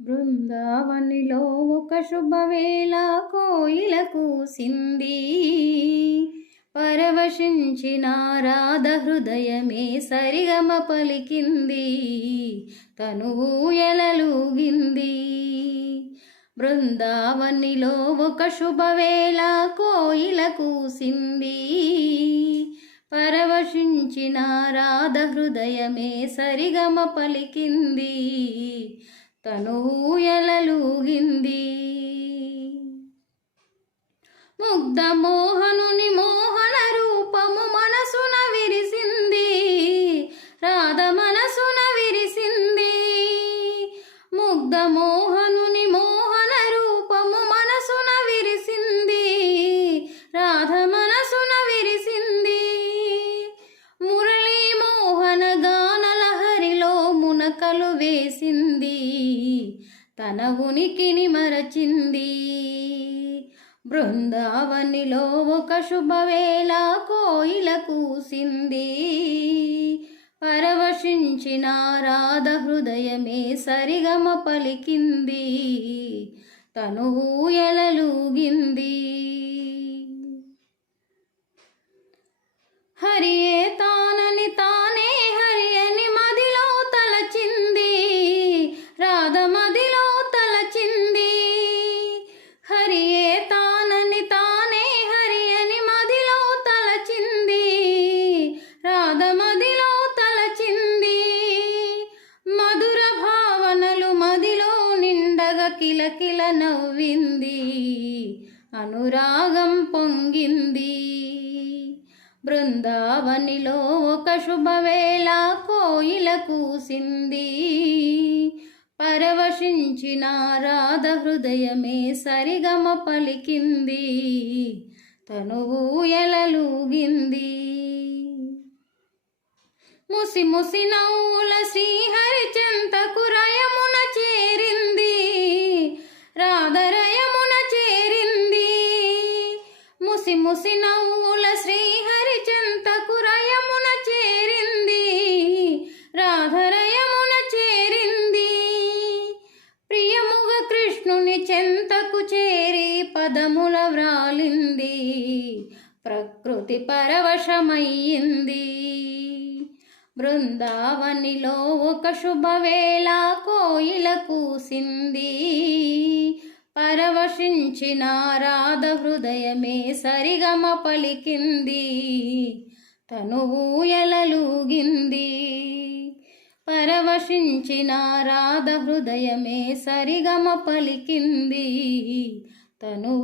బృందావనిలో ఒక శుభవేళ కోయిల కూసింది. పరవశించిన రాధ హృదయమే సరిగమ పలికింది. తను ఊయలలూగింది. బృందావనిలో ఒక శుభవేళ కోయిల కూసింది. పరవశించిన రాధ హృదయమే సరిగమ పలికింది. తను ఊయలలూగింది. ముగ్ధ మోహనుని మోహన రూపము మనసున విరిసింది. రాధ మనసున విరిసింది. ముగ్ధ మోహనుని మోహన రూపము మనసున విరిసింది. రాధ మనసున విరిసింది. మురళీ మోహన గానలహరిలో మునకలు వేసింది. తన ఉనికిని మరచింది. బృందావనిలో ఒక శుభవేళ కోయిల కూసింది. పరవశించిన రాధ హృదయమే సరిగమ పలికింది. తను ఊయలలూగింది. హరియే తానని తానే హరి అని మదిలో తలచింది. రాధ మదిలో తలచింది. హరియే తానని తానే హరి అని మదిలో తలచింది. రాధ మదిలో తలచింది. మధుర భావనలు మదిలో నిండగా కిలకిల నవ్వింది. అనురాగం పొంగింది. బృందావనిలో ఒక శుభవేళ కోయిల కూసింది. పరవశించిన రాధ హృదయమే సరిగమ పలికింది. తను ఊయలలూగింది. ముసి ముసి నవ్వుల శ్రీహరి చెంతకు రయమున చేరింది. రాధ రయమున చేరింది. ముసి ముసి నవ్వుల శ్రీహరి చెంతకు రయమున చేరింది. రాధ రయమున చేరింది. ప్రియముగ కృష్ణుని చెంతకు చేరి పదముల వ్రాలింది. ప్రకృతి పరవశమయ్యింది. బృందావనిలో ఒక శుభవేళ కోయిల కూసింది. పరవశించిన రాధ హృదయమే సరిగమ పలికింది. తను ఊయలలూగింది. పరవశించిన రాధ హృదయమే సరిగమ పలికింది. తను